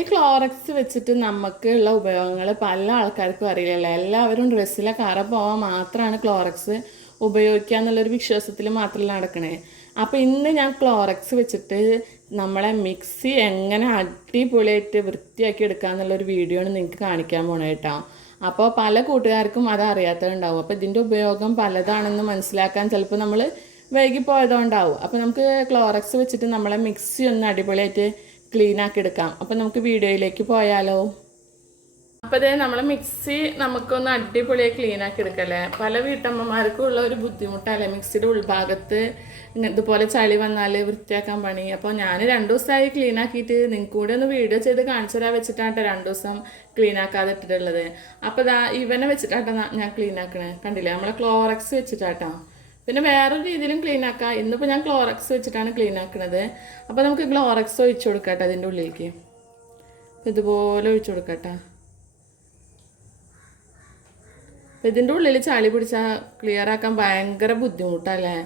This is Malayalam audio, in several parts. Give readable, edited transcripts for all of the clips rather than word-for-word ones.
ഈ ക്ലോറക്സ് വെച്ചിട്ട് നമുക്കുള്ള ഉപയോഗങ്ങൾ പല ആൾക്കാർക്കും അറിയില്ലല്ലോ. എല്ലാവരും ഡ്രസ്സിലെ കറ പോകാൻ മാത്രമാണ് ക്ലോറക്സ് ഉപയോഗിക്കുക എന്നുള്ളൊരു വിശ്വാസത്തിൽ മാത്രമല്ല നടക്കണേ. അപ്പോൾ ഇന്ന് ഞാൻ ക്ലോറക്സ് വെച്ചിട്ട് നമ്മളെ മിക്സി എങ്ങനെ അടിപൊളിയായിട്ട് വൃത്തിയാക്കി എടുക്കുക എന്നുള്ളൊരു വീഡിയോ ആണ് നിങ്ങൾക്ക് കാണിക്കാൻ പോണേ കേട്ടോ. അപ്പോൾ പല കൂട്ടുകാർക്കും അത് അറിയാത്തതുണ്ടാവും. അപ്പോൾ ഇതിൻ്റെ ഉപയോഗം പലതാണെന്ന് മനസ്സിലാക്കാൻ ചിലപ്പോൾ നമ്മൾ വൈകിപ്പോയതുകൊണ്ടാവും. അപ്പോൾ നമുക്ക് ക്ലോറക്സ് വെച്ചിട്ട് നമ്മളെ മിക്സി ഒന്ന് അടിപൊളിയായിട്ട് ക്ലീൻ ആക്കി എടുക്കാം. അപ്പം നമുക്ക് വീഡിയോയിലേക്ക് പോയാലോ. അപ്പോൾ അതേ നമ്മളെ മിക്സി നമുക്കൊന്ന് അടിപൊളിയായി ക്ലീൻ ആക്കി എടുക്കല്ലേ. പല വീട്ടമ്മമാർക്കും ഉള്ള ഒരു ബുദ്ധിമുട്ടല്ലേ മിക്സിയുടെ ഉൾഭാഗത്ത് ഇതുപോലെ ചളി വന്നാൽ വൃത്തിയാക്കാൻ പണി. അപ്പോൾ ഞാൻ 2 ദിവസമായി ക്ലീൻ ആക്കിയിട്ട് നിങ്ങൾക്ക് കൂടെ ഒന്ന് വീഡിയോ ചെയ്ത് കാണിച്ചു തരാൻ വെച്ചിട്ടാണ് 2 ദിവസം ക്ലീൻ ആക്കാതെ ഇട്ടിട്ടുള്ളത്. അപ്പോൾ ഇതാ ഇവനെ വെച്ചിട്ടാട്ടോ ഞാൻ ക്ലീൻ ആക്കണേ. കണ്ടില്ലേ, നമ്മളെ ക്ലോറക്സ് വെച്ചിട്ടാട്ടോ. പിന്നെ വേറൊരു രീതിയിലും ക്ലീൻ ആക്കാം. ഇന്നിപ്പോൾ ഞാൻ ക്ലോറക്സ് വെച്ചിട്ടാണ് ക്ലീൻ ആക്കുന്നത്. അപ്പോൾ നമുക്ക് ക്ലോറക്സ് ഒഴിച്ചു കൊടുക്കട്ടെ അതിൻ്റെ ഉള്ളിലേക്ക്. ഇതുപോലെ ഒഴിച്ചു കൊടുക്കട്ടെ. അപ്പം ഇതിൻ്റെ ഉള്ളിൽ ചളി പിടിച്ചാൽ ക്ലിയർ ആക്കാൻ ഭയങ്കര ബുദ്ധിമുട്ടല്ലേ.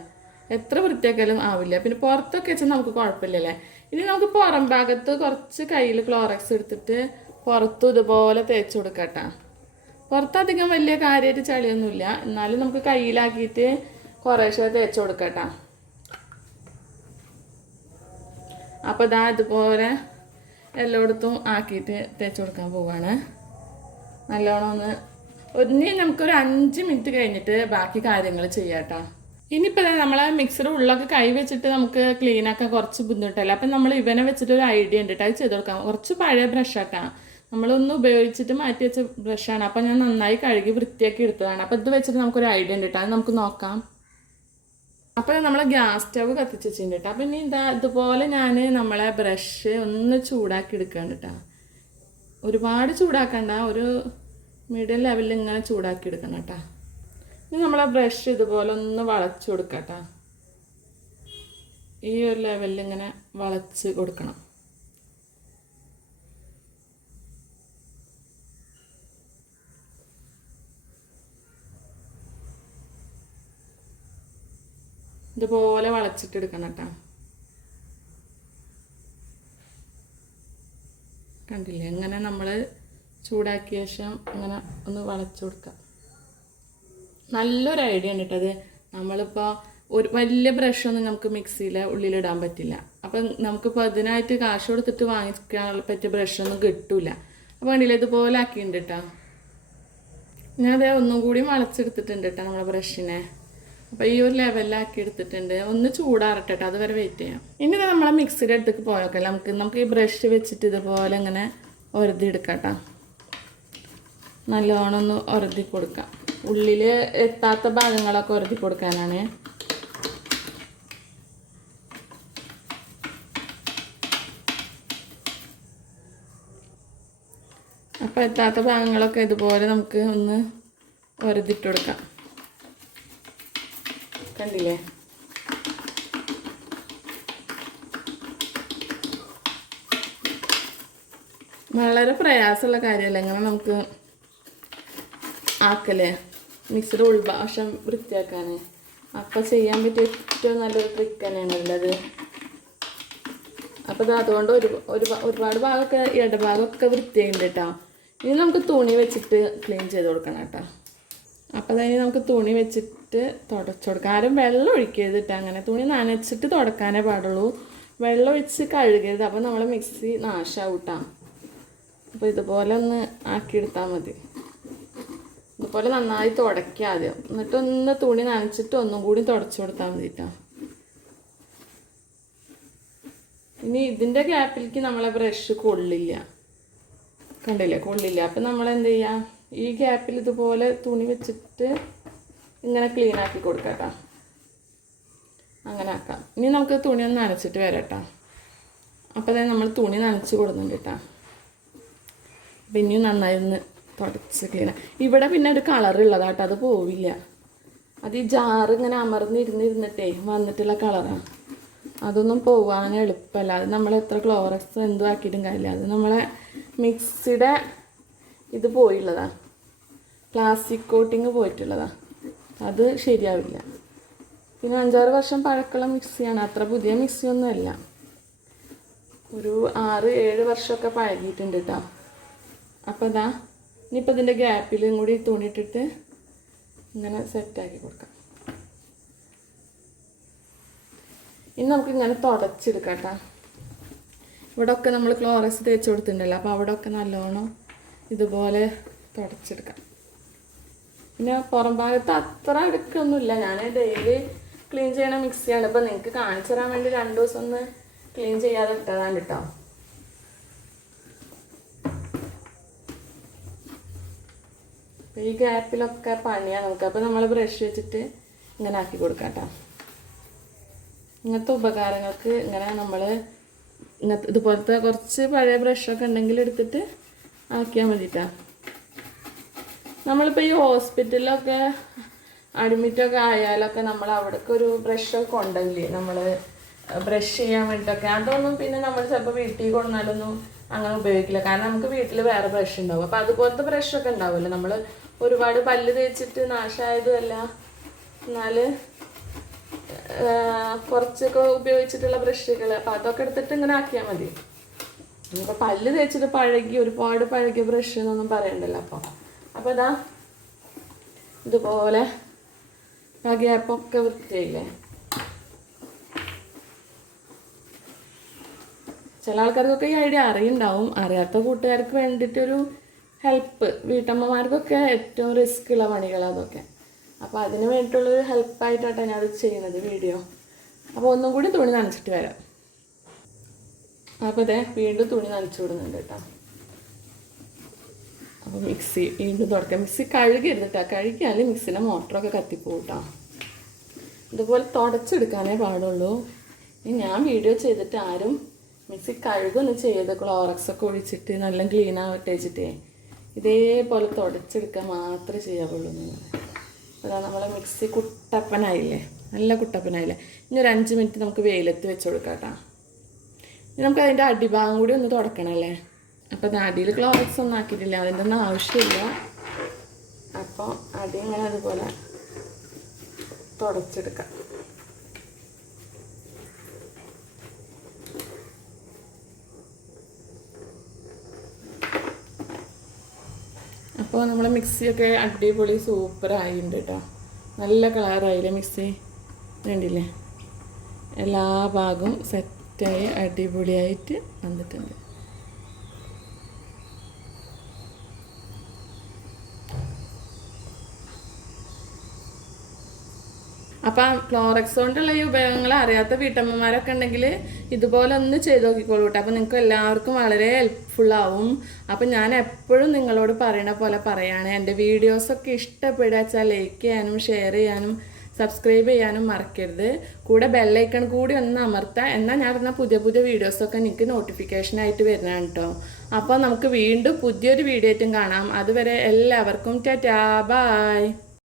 എത്ര വൃത്തിയാക്കാലും ആവില്ല. പിന്നെ പുറത്തൊക്കെ വെച്ചാൽ നമുക്ക് കുഴപ്പമില്ലല്ലേ. ഇനി നമുക്ക് പുറം ഭാഗത്ത് കുറച്ച് കയ്യിൽ ക്ലോറക്സ് എടുത്തിട്ട് പുറത്തും ഇതുപോലെ തേച്ച് കൊടുക്കട്ടെ. പുറത്തധികം വലിയ കാര്യമായിട്ട് ചളിയൊന്നുമില്ല, എന്നാലും നമുക്ക് കയ്യിലാക്കിയിട്ട് കുറേശ്ശെ തേച്ച് കൊടുക്കട്ടെ. അപ്പോൾ ഇതാ ഇതുപോലെ എല്ലായിടത്തും ആക്കിയിട്ട് തേച്ച് കൊടുക്കാൻ പോവാണ്. നല്ലോണം ഇനി നമുക്കൊരു 5 മിനിറ്റ് കഴിഞ്ഞിട്ട് ബാക്കി കാര്യങ്ങൾ ചെയ്യാട്ടോ. ഇനിയിപ്പോൾ നമ്മളെ മിക്സിയുടെ ഉള്ളൊക്കെ കൈ വെച്ചിട്ട് നമുക്ക് ക്ലീൻ ആക്കാൻ കുറച്ച് ബുദ്ധിമുട്ടല്ല. അപ്പം നമ്മൾ ഇവനെ വെച്ചിട്ട് ഒരു ഐഡിയ ഉണ്ട് കേട്ടോ. അത് ചെയ്ത് കൊടുക്കാം. കുറച്ച് പഴയ ബ്രഷാട്ടാ, നമ്മളൊന്ന് ഉപയോഗിച്ചിട്ട് മാറ്റി വെച്ച ബ്രഷാണ്. അപ്പം ഞാൻ നന്നായി കഴുകി വൃത്തിയാക്കി എടുത്തതാണ്. അപ്പോൾ ഇത് വെച്ചിട്ട് നമുക്കൊരു ഐഡിയ ഉണ്ട് കേട്ടോ. അത് നമുക്ക് നോക്കാം. അപ്പോൾ നമ്മൾ ഗ്യാസ് സ്റ്റവ് കത്തിച്ച് വെച്ചിട്ടുണ്ട് കേട്ടോ. അപ്പം ഇനി ഇതുപോലെ ഞാൻ നമ്മളെ ബ്രഷ് ഒന്ന് ചൂടാക്കി എടുക്കുകയാണ് കേട്ടോ. ഒരുപാട് ചൂടാക്കണ്ട, ഒരു മീഡിയം ലെവലിൽ ഇങ്ങനെ ചൂടാക്കി എടുക്കണം കേട്ടോ. ഇനി നമ്മളെ ബ്രഷ് ഇതുപോലെ ഒന്ന് വളച്ച് കൊടുക്കാം കേട്ടോ. ഈ ഒരു ലെവലിൽ ഇങ്ങനെ വളച്ച് കൊടുക്കണം. ഇതുപോലെ വളച്ചിട്ടെടുക്കണം കേട്ടോ. കണ്ടില്ലേ, അങ്ങനെ നമ്മൾ ചൂടാക്കിയ ശേഷം അങ്ങനെ ഒന്ന് വളച്ചു കൊടുക്കാം. നല്ലൊരു ഐഡിയ ഉണ്ട് കേട്ടോ അത്. നമ്മളിപ്പോൾ ഒരു വലിയ ബ്രഷൊന്നും നമുക്ക് മിക്സിയിലെ ഉള്ളിലിടാൻ പറ്റില്ല. അപ്പം നമുക്കിപ്പോൾ അതിനായിട്ട് കാശ് കൊടുത്തിട്ട് വാങ്ങിക്കാൻ പറ്റിയ ബ്രഷൊന്നും കിട്ടില്ല. അപ്പോൾ കണ്ടില്ലേ, ഇതുപോലെ ആക്കിയിട്ടുണ്ട് കേട്ടോ. ഞാനത് ഒന്നും കൂടി വളച്ചെടുത്തിട്ടുണ്ട് കേട്ടോ നമ്മളെ ബ്രഷിനെ. അപ്പോൾ ഈ ഒരു ലെവലിലാക്കി എടുത്തിട്ടുണ്ട്. ഒന്ന് ചൂടാറട്ടെ കേട്ടോ, അതുവരെ വെയിറ്റ് ചെയ്യാം. ഇനി നമ്മളെ മിക്സിയുടെ അടുത്തേക്ക് പോയൊക്കെ നമുക്ക് ഈ ബ്രഷ് വെച്ചിട്ട് ഇതുപോലെ ഇങ്ങനെ ഒരതി എടുക്കാം കേട്ടോ. നല്ലോണം ഒന്ന് ഒരതി കൊടുക്കാം. ഉള്ളിൽ എത്താത്ത ഭാഗങ്ങളൊക്കെ ഒരതി കൊടുക്കാനാണ്. അപ്പോൾ എത്താത്ത ഭാഗങ്ങളൊക്കെ ഇതുപോലെ നമുക്ക് ഒന്ന് ഒരതിട്ട് കൊടുക്കാം. കണ്ടില്ലേ, വളരെ പ്രയാസമുള്ള കാര്യമല്ല ഇങ്ങനെ നമുക്ക് ആക്കല്ലേ മിക്സിയുടെ ഉൾഭാഷം വൃത്തിയാക്കാൻ. അപ്പം ചെയ്യാൻ പറ്റിയ ഏറ്റവും നല്ലൊരു ട്രിക്ക് തന്നെയാണുള്ളത്. അപ്പോൾ അതുകൊണ്ട് ഒരുപാട് ഭാഗമൊക്കെ ഇടഭാഗമൊക്കെ വൃത്തിയായിട്ടുണ്ട് കേട്ടോ. ഇനി നമുക്ക് തുണി വെച്ചിട്ട് ക്ലീൻ ചെയ്ത് കൊടുക്കണം കേട്ടോ. അപ്പോൾ അതിന് നമുക്ക് തുണി വെച്ചിട്ട് തുടച്ചു കൊടുക്കാം. ആരും വെള്ളം ഒഴിക്കരുത് കേട്ടോ. അങ്ങനെ തുണി നനച്ചിട്ട് തുടക്കാനേ പാടുള്ളൂ, വെള്ളം ഒഴിച്ച് കഴുകരുത്. അപ്പോൾ നമ്മളെ മിക്സി നാശമാവും കേട്ടോ. അപ്പോൾ ഇതുപോലെ ഒന്ന് ആക്കിയെടുത്താൽ മതി. ഇതുപോലെ നന്നായി തുടയ്ക്കുക ആദ്യം, എന്നിട്ടൊന്ന് തുണി നനച്ചിട്ട് ഒന്നും കൂടി തുടച്ചു കൊടുത്താൽ മതി കേട്ടോ. ഇനി ഇതിൻ്റെ ഗ്യാപ്പിലേക്ക് നമ്മളെ ബ്രഷ് കൊള്ളില്ല, കണ്ടില്ലേ, കൊള്ളില്ല. അപ്പം നമ്മളെന്ത് ചെയ്യാം, ഈ ഗ്യാപ്പിൽ ഇതുപോലെ തുണി വെച്ചിട്ട് ഇങ്ങനെ ക്ലീൻ ആക്കി കൊടുക്കാം കേട്ടോ. അങ്ങനെ ആക്കാം. ഇനി നമുക്ക് തുണി ഒന്ന് നനച്ചിട്ട് വരാം കേട്ടോ. അപ്പോൾ അതായത് നമ്മൾ തുണി നനച്ച് കൊടുക്കുന്നുണ്ട് കേട്ടോ. അപ്പം ഇനിയും നന്നായി ഒന്ന് തുടച്ച് ക്ലീൻ. ഇവിടെ പിന്നെ ഒരു കളറുള്ളതാട്ടോ, അത് പോവില്ല. അത് ഈ ജാറ് ഇങ്ങനെ അമർന്നിരുന്നിട്ടേ വന്നിട്ടുള്ള കളറാണ്. അതൊന്നും പോവാൻ എളുപ്പമല്ല. അത് നമ്മൾ എത്ര ക്ലോറക്സ് എന്തും ആക്കിയിട്ടും കാര്യമില്ല. അത് നമ്മളെ മിക്സിയുടെ ഇത് പോയുള്ളതാണ്, പ്ലാസ്റ്റിക് കോട്ടിങ് പോയിട്ടുള്ളതാണ്. അത് ശരിയാവില്ല. പിന്നെ 5-6 വർഷം പഴക്കമുള്ള മിക്സിയാണ്, അത്ര പുതിയ മിക്സിയൊന്നുമല്ല. ഒരു 6-7 വർഷമൊക്കെ പഴകിയിട്ടുണ്ട് കേട്ടോ. അപ്പോൾ ഇതാ ഇനിയിപ്പോൾ ഇതിൻ്റെ ഗ്യാപ്പിലും കൂടി തുണിയിട്ടിട്ട് ഇങ്ങനെ സെറ്റാക്കി കൊടുക്കാം. ഇനി നമുക്കിങ്ങനെ തുടച്ചെടുക്കാം കേട്ടോ. ഇവിടെ ഒക്കെ നമ്മൾ ക്ലോറക്സ് തേച്ച് കൊടുത്തിട്ടുണ്ടല്ലോ, അപ്പോൾ അവിടെ ഒക്കെ നല്ലോണം ഇതുപോലെ തുടച്ചെടുക്കാം. പിന്നെ പുറം ഭാഗത്ത് അത്ര അടുക്കൊന്നുമില്ല, ഞാൻ ഡെയിലി ക്ലീൻ ചെയ്യണ മിക്സിയാണ്. ഇപ്പോൾ നിങ്ങൾക്ക് കാണിച്ചു തരാൻ വേണ്ടി 2 ദിവസം ഒന്ന് ക്ലീൻ ചെയ്യാതെ ഇട്ടതാണ് കേട്ടോ. ഈ ഗ്യാപ്പിലൊക്കെ പണിയാണ് നമുക്ക്. അപ്പോൾ നമ്മൾ ബ്രഷ് വെച്ചിട്ട് ഇങ്ങനെ ആക്കി കൊടുക്കാം കേട്ടോ. ഇങ്ങനത്തെ ഉപകാരങ്ങൾക്ക് ഇങ്ങനെ നമ്മൾ ഇങ്ങനത്തെ ഇതുപോലത്തെ കുറച്ച് പഴയ ബ്രഷൊക്കെ ഉണ്ടെങ്കിൽ എടുത്തിട്ട് ആക്കിയാൽ മതിട്ടാ. നമ്മളിപ്പോൾ ഈ ഹോസ്പിറ്റലിലൊക്കെ അഡ്മിറ്റൊക്കെ ആയാലൊക്കെ നമ്മൾ അവിടേക്ക് ഒരു ബ്രഷൊക്കെ ഉണ്ടെങ്കിൽ നമ്മൾ ബ്രഷ് ചെയ്യാൻ വേണ്ടിയിട്ടൊക്കെ, അതൊന്നും പിന്നെ നമ്മൾ ചിലപ്പോൾ വീട്ടിൽ കൊണ്ടുവന്നാലൊന്നും അങ്ങനെ ഉപയോഗിക്കില്ല. കാരണം നമുക്ക് വീട്ടിൽ വേറെ ബ്രഷ് ഉണ്ടാവും. അപ്പോൾ അതുപോലത്തെ ബ്രഷൊക്കെ ഉണ്ടാവുമല്ലോ, നമ്മൾ ഒരുപാട് പല്ല് തേച്ചിട്ട് നാശമായതുമല്ല, എന്നാൽ കുറച്ചൊക്കെ ഉപയോഗിച്ചിട്ടുള്ള ബ്രഷുകൾ, അപ്പോൾ അതൊക്കെ എടുത്തിട്ട് ഇങ്ങനെ ആക്കിയാൽ മതി. നമുക്ക് പല്ല് തേച്ചിട്ട് ഒരുപാട് പഴകിയ ബ്രഷ് എന്നൊന്നും പറയണ്ടല്ലോ. അപ്പോൾ ഇതാ ഇതുപോലെ ആ ഗ്യാപ്പൊക്കെ വൃത്തിയായില്ലേ. ചില ആൾക്കാർക്കൊക്കെ ഈ ഐഡിയ അറിയുണ്ടാവും, അറിയാത്ത കൂട്ടുകാർക്ക് വേണ്ടിയിട്ടൊരു ഹെൽപ്പ്. വീട്ടമ്മമാർക്കൊക്കെ ഏറ്റവും റിസ്ക് ഉള്ള പണികളാണ് അതൊക്കെ. അപ്പോൾ അതിന് വേണ്ടിയിട്ടുള്ളൊരു ഹെൽപ്പായിട്ടാണ് ഞാനത് ചെയ്യുന്നത് വീഡിയോ. അപ്പോൾ ഒന്നും കൂടി തുണി നനച്ചിട്ട് വരാം. അപ്പോൾ അതെ വീണ്ടും തുണി നനച്ചു വിടുന്നുണ്ട് കേട്ടോ. അപ്പോൾ മിക്സി വീണ്ടും തുടക്കാം. മിക്സി കഴുകരുത് കേട്ടോ, കഴുകിയാൽ മിക്സിൻ്റെ മോട്ടറൊക്കെ കത്തിപ്പോവും കേട്ടോ. ഇതുപോലെ തുടച്ചെടുക്കാനേ പാടുള്ളൂ. ഇനി ഞാൻ വീഡിയോ ചെയ്തിട്ട് ആരും മിക്സി കഴുകൊന്നും ചെയ്ത് ക്ലോറക്സൊക്കെ ഒഴിച്ചിട്ട് നല്ല ക്ലീൻ ആവട്ടെ വെച്ചിട്ടേ ഇതേപോലെ തുടച്ചെടുക്കാൻ മാത്രമേ ചെയ്യാവുള്ളൂ. അതാ നമ്മളെ മിക്സി കുട്ടപ്പനായില്ലേ, നല്ല കുട്ടപ്പനായില്ലേ. ഇനി ഒരു 5 മിനിറ്റ് നമുക്ക് വെയിലത്ത് വെച്ച് കൊടുക്കാം കേട്ടോ. ഇനി നമുക്ക് അതിൻ്റെ അടിഭാഗം കൂടി ഒന്ന് തുടക്കണമല്ലേ. അപ്പോൾ അത് അടിയിൽ ക്ലോറക്സ് ഒന്നും ആക്കിയിട്ടില്ല, അതിൻ്റെ ഒന്നും ആവശ്യമില്ല. അപ്പോൾ അടി ഇങ്ങനെ അതുപോലെ തുടച്ചെടുക്കാം. അപ്പോൾ നമ്മളെ മിക്സിയൊക്കെ അടിപൊളി സൂപ്പറായിട്ടുണ്ട് കേട്ടോ. നല്ല കളറായില്ലേ മിക്സി, വേണ്ടില്ലേ. എല്ലാ ഭാഗവും സെറ്റായി അടിപൊളിയായിട്ട് വന്നിട്ടുണ്ട്. അപ്പം ക്ലോറക്സ് കൊണ്ടുള്ള ഈ ഉപയോഗങ്ങൾ അറിയാത്ത വീട്ടമ്മമാരൊക്കെ ഉണ്ടെങ്കിൽ ഇതുപോലെ ഒന്ന് ചെയ്ത് നോക്കിക്കോളൂ കേട്ടോ. അപ്പം നിങ്ങൾക്ക് എല്ലാവർക്കും വളരെ ഹെൽപ്ഫുള്ളാവും. അപ്പം ഞാൻ എപ്പോഴും നിങ്ങളോട് പറയണ പോലെ പറയാണ്, എൻ്റെ വീഡിയോസൊക്കെ ഇഷ്ടപ്പെടുക വെച്ചാൽ ലൈക്ക് ചെയ്യാനും ഷെയർ ചെയ്യാനും സബ്സ്ക്രൈബ് ചെയ്യാനും മറക്കരുത്. കൂടെ ബെല്ലൈക്കൺ കൂടി ഒന്ന് അമർത്താം. എന്നാൽ ഞാൻ പറഞ്ഞ പുതിയ പുതിയ വീഡിയോസൊക്കെ നിങ്ങൾക്ക് നോട്ടിഫിക്കേഷനായിട്ട് വരുന്നതാണ് കേട്ടോ. അപ്പോൾ നമുക്ക് വീണ്ടും പുതിയൊരു വീഡിയോ ആയിട്ടും കാണാം. അതുവരെ എല്ലാവർക്കും ടാറ്റാ ബൈ.